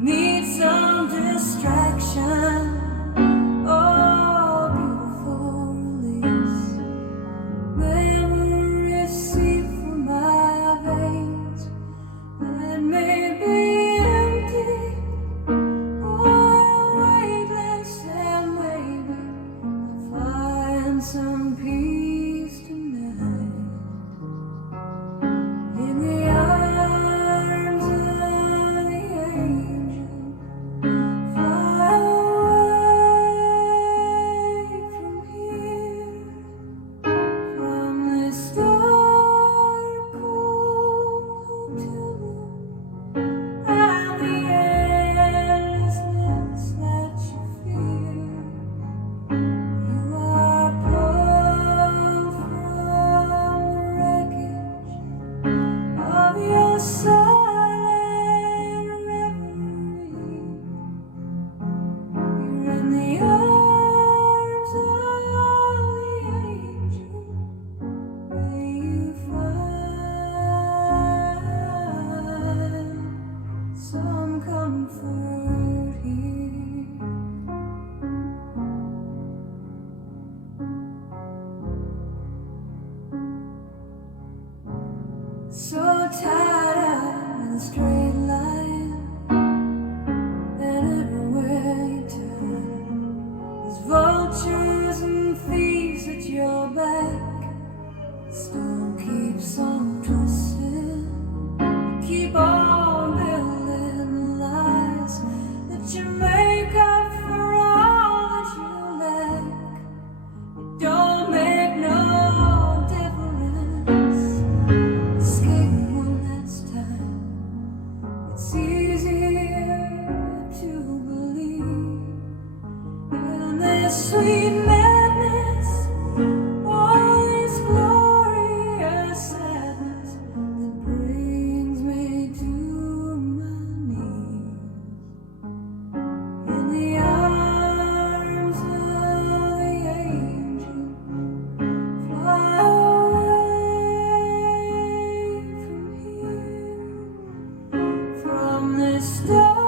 need some distraction. Oh, beautiful release. Memories seep from my veins that may be empty or weightless, and maybe I'll find some peace tonight in the arms of the angel. Fly away from here, from this dark cold hotel room, and the endlessness that you fear. You are pulled from the wreckage of your silent reverie. You're in the arms of the angel. May you find some comfort here. So tied up in a straight line, and everywhere you turn, there's vultures and thieves at your back. The storm keeps on twisting. Keep on building the lies that you make up for all that you lack. It don't make no difference. Escape one last time. It's easier to believe in this sweet madness, or this glorious sadness that brings me to my knees in the arms of the angel. Fly away from here, from this dark